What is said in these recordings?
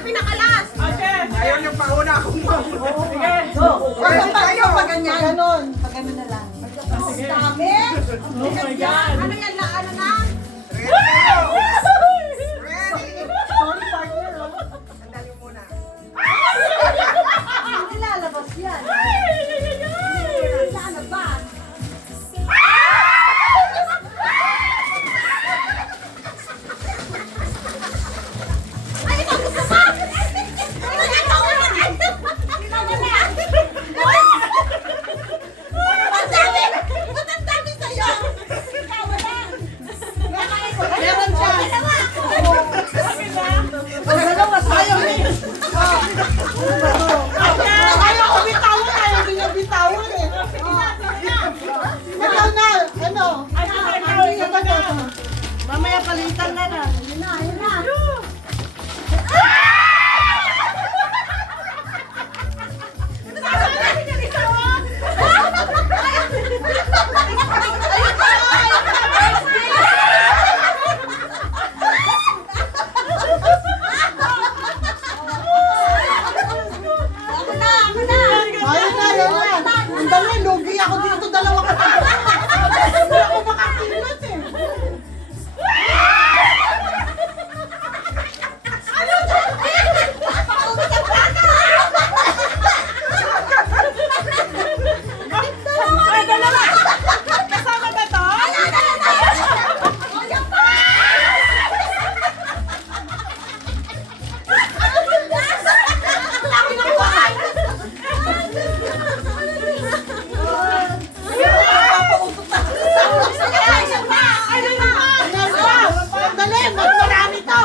pinakalas. Ayaw niyo pauna akong mauna. Sige. Ayaw pa ganyan. Ganon. Pag gano'n na lang. Dami. Oh my God. Ano yan lang? Ano na? Ready? Sorry, partner. Sandali muna. Hindi lalabas yan. Lalabas. Ay, ito gusto mo! Ang dami sa'yo! Meron siya! Ang dalawa sa'yo eh! Ayaw ko bitawan! Ayaw ko yung bitawan eh! Ikaw na! Ano? Mamaya palitan na na! Ayun na! Ayun na! Ang dami, lugi ako dito, dalawa ka pa. Hindi ako makakilos eh. Ay, dalawa! Kasama ba to? Dali, mas marami to.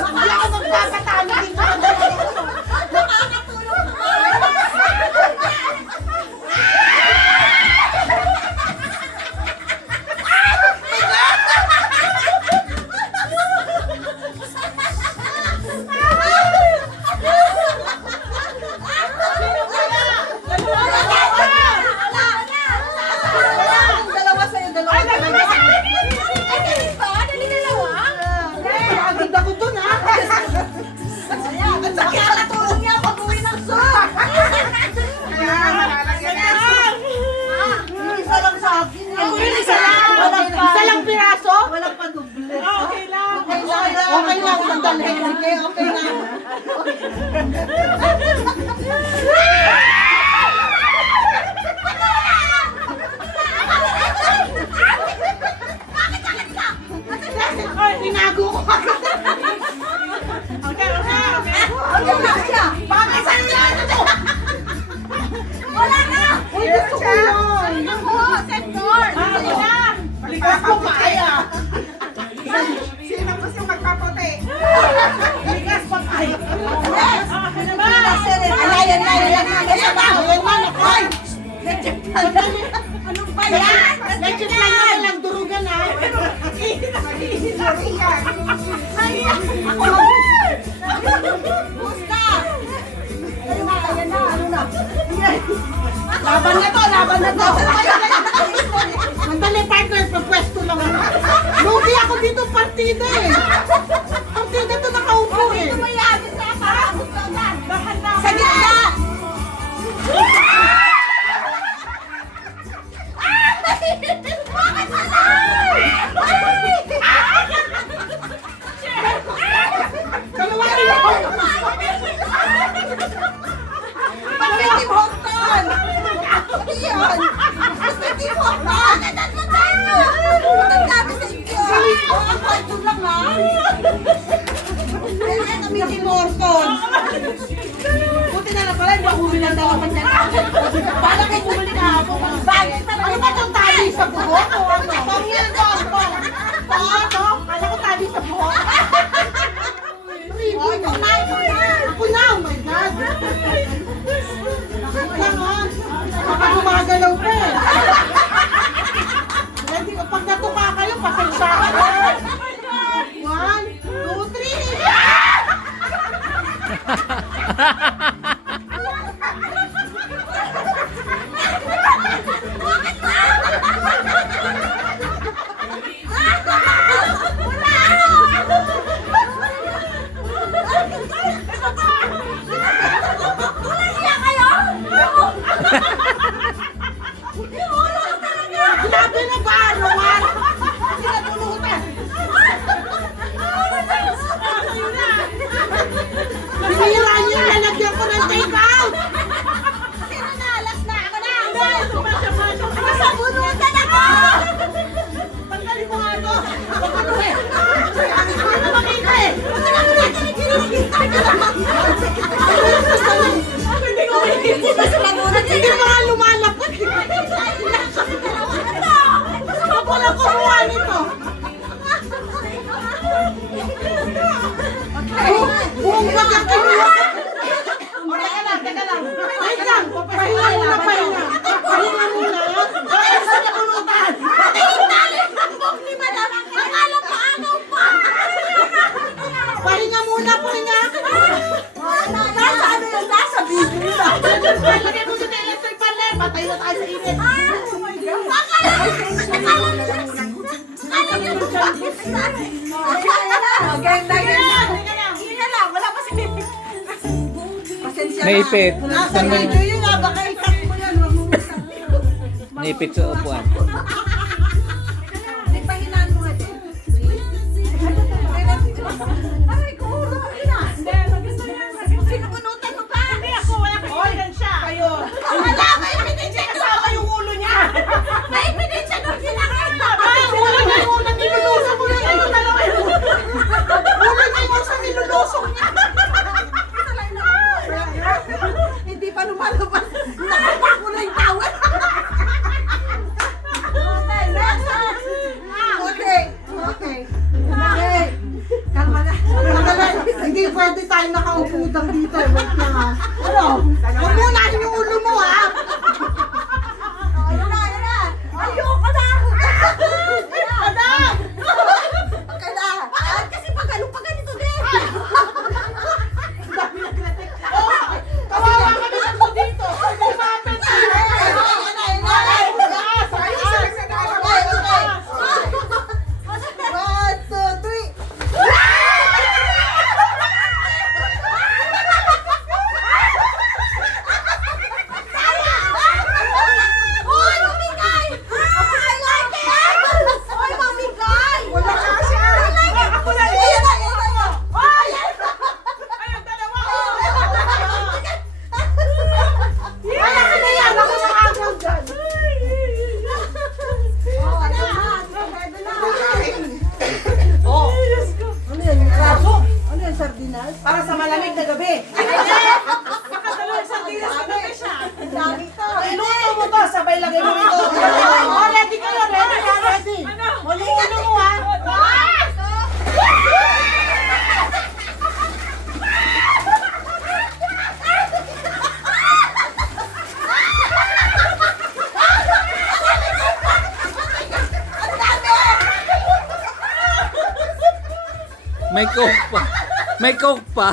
Hindi ako magpapatalo dito. Nakakatulong dalawa sa'yo, dalawa. Agad ako dun ha. At sa kaya natulong niya pag-uwi ng soup. Isa lang sa akin. Isa lang piraso? Walang paduble. Okay lang. Okay lang. Sandali. Okay lang. Tinago ko agad. Okay. Okay na siya. Bakit saan yan? Wala na. Uy, gusto ko yun. Ako, set door. Ano na? Ligas ko kaya. Sino gusto magpaputi? Ligas pa kayo. Yes. Ayan na. Ay! Lechip plan. Ano ba yan? Lechip plan na lang. Durugan ha. Gusta! Ayan na. Ano na? Laban na to. Mandali partner, pagpwesto lang. Lugi ako dito partida eh. Partida to nakaupo eh. Sa gitna! Dalawa rin ako! Pag-team Hongkong! Iyon! Pag-team Hongkong! Ang dami sa inyo! Ang kwento lang ha! Kaya kami Team Hongkong! Buti na lang pala, hindi ako umilang dalaman niya. Bala kayo bumalik na ako. Ano ba itong tali sa buhok? Pangyan ko ako! Ano? Kala ko tali sa buhok? Ikaw na! Ako na! Oh my God! Bakit lang ha? Baka gumagalaw pa eh. Pag natuka kayo, pasensya ka na. 1, 2, 3! Bongga yung kinuha. O, teka lang. Wait lang. Pahinga muna, pahinga. Pahinga muna. Bakit sa nakulutan? Pahinga muna, pahinga. Nasa ano yun? Nasa video na. Lagay mo dito electric fan na. Patay na tayo sa init. Naipit. Nasa video yun ha. Baka itak mo yan. Huwag mo itak. Naipit sa upuan. Pinupunutan mo pa. Hindi ako. Wala kang organ siya. Kayo. Wala. May pinitsa. Kasama yung ulo niya. May pinitsa nung sinakita. Ay, ulo niya. Ulo nilulusong mo na kayo. Dalawa yung ulo niya yung sa nilulusong niya. Hindi pa lumalabas. Nakapako na yung tawad. Okay. Kalma na. Hindi pwede tayo nakauputang dito. Wait lang ha. Ano? Huwag mo na yung ulo mo ha. Ayun na. Ayoko na. Adam! Okay na. Kasi pag ganito din. Kawawa kami sa dito. Kumapit na. One, two, three. Hoy, mamigay! I like it! Hoy, mamigay! Wala ka siya. Ako na yun! Hoy! Ayun, dalawa! Wala ka na yan! Ako na agaw dyan! Oh, ano yan? Yung kraso? Ano yan? Sardinas? Para sa malamig na gabi. Makadalawang sardinas na gabi siya. Dami to. Iluto mo to, sabay lagay mo ito. Oh, ready kayo, ready. Muli ulo mo ha. May coke pa. May coke pa.